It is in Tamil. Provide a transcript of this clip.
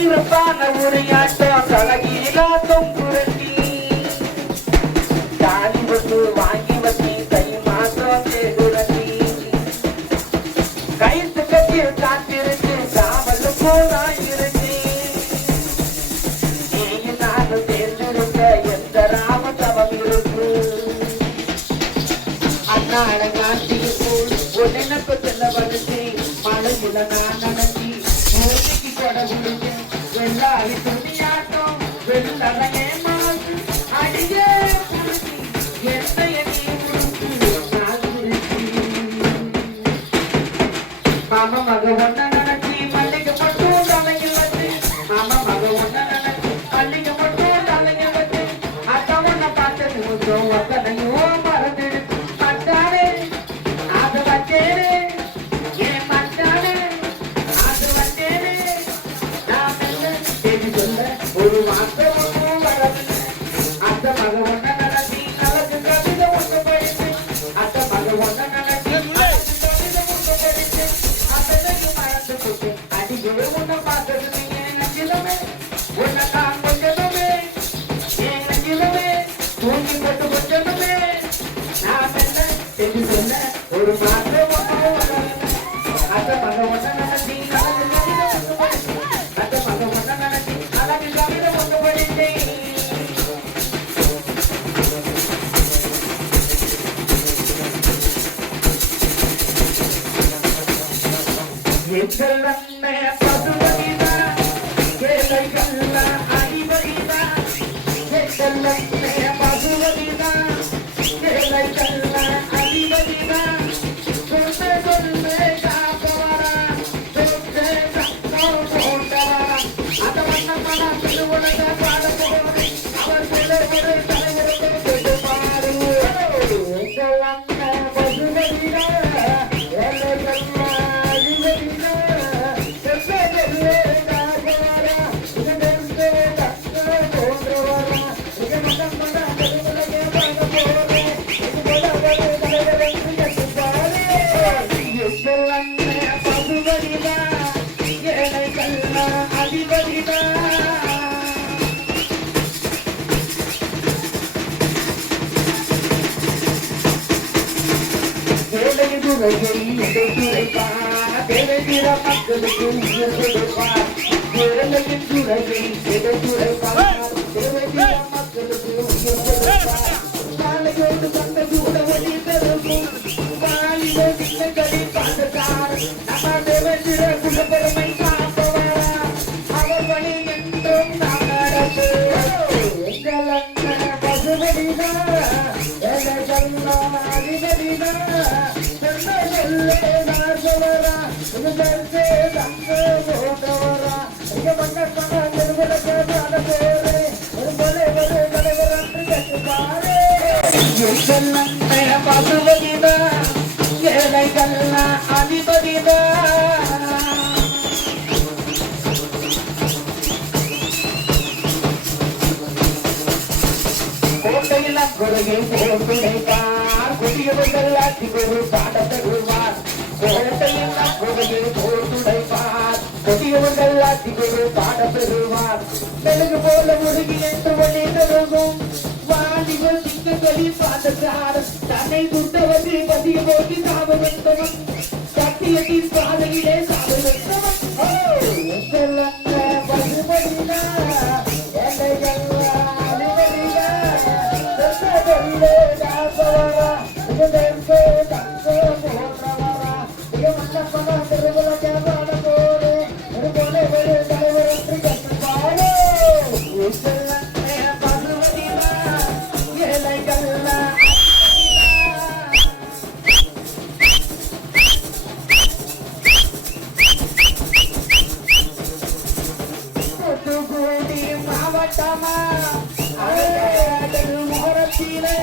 சிறப்பான உரையாட்டம் கலகீழா தொங்குரட்டி தாலி வச்சு வாங்கி வச்சு கை மாத்திரம் சேதுரட்டி கைத்து கட்டில் காத்திருக்கு காவலும் போராயிருக்கு நீயும் நானும் சேர்ந்திருக்க எந்த ராம தவம் இருக்கு அண்ணாட காட்டிக்கு போல் உடனக்கு செல்ல வலிச்சு மழையில நான் நடத்தி மூளைக்கு கொடகுடுங்க வெள்ளாவி துணியாட்டம் வெள்ளறையே மாசு அடியே என்னைய நீ மாமா மக ஒன்ன நினைச்சி மல்லிகை மட்டும் தலையில் வச்சு மாமா மக ஒன்ன நினைச்சி மல்லிகை மட்டும் தலையில் வச்சு அதான் ஒன்ன பார்த்தது கொஞ்சம் ஒத்தனையும் மறந்துடுச்சு மச்சானே அது வச்சேனே ஏன் மச்சானே அது வச்சேனே நான் மெல்ல தேடி சொல்ல ஒரு மாற்றம் ஒன்றும் வரவில்லை அந்த மக ஒன்ன நினைச்சி நமக்கு கவிதை ஒன்று படித்து அந்த மக ஒன்ன நினைச்சி அடிக்கவே உன்னை பார்த்தது என் நெஞ்சிலமே உன்னை நான் கொஞ்சமே என் நெஞ்சிலமே தூங்கி போட்டு கொஞ்சமே நான் என்ன தெரிஞ்சு சொல்ல ஒரு மாற்றம் அந்த மக ஒன்ன நினைச்சி அழகு கவிதை ஒன்று படித்தேன் அந்த மக ஒன்ன நினைச்சி அழகு கவிதை ஒன்று படித்தேன் எச்சலன்மே பசுவதிதா கேளைகள்ள அறிவதிதா எச்சலன்மே பசுவதிதா கேளைகள்ள அறிவதிதா சொன்ன சொல்லே காப்பவரா சொன்ன சத்தம் போட்டவரா அதவண்ண மனம் திருவுலக பாடப்போது அவர் சொல்ல ஒரு தலைவருக்கு கொண்டு பாரு எச்சலன்மே பசுவதிதா கேளைகள்ள மக்களுக்கு காலையோடு கண்ட கூட ஒளி பெருக்கும் பெருமை காப்பவரா அவர் வழி என்றும் நாம் நடப்பு எங்கள் பசுபதிதா அதிபதிதா சொல்லுவரா தங்க போன்றவரா இங்க மன்ன திருவிழக்க பேரு ஒரு கொலை ஒரு தலைவர் என்று கேட்டுப்பாரு பசுபதிதா ஏழைகள்ல அதிபதிதா கோட்டையில குறையை போட்டுடைப்பார் கொடியவர்கள் அதிபர் பாட தருவார் கோட்டையில குறையை போட்டுடைப்பார் கொடியவர்கள் அதிபர் பாட பெறுவார் தெலுங்கு போல முருகி என்று வழி தருகும் வாலிபர் திங்கங்களில் பாதசார் தன்னை துட்டவதி பதிய போட்டி சாவு வென்றவன் சத்தியத்தின் பாதையிலே சாவு வென்றவன் பசுபதினா மாவட்டமா மோரத்திலே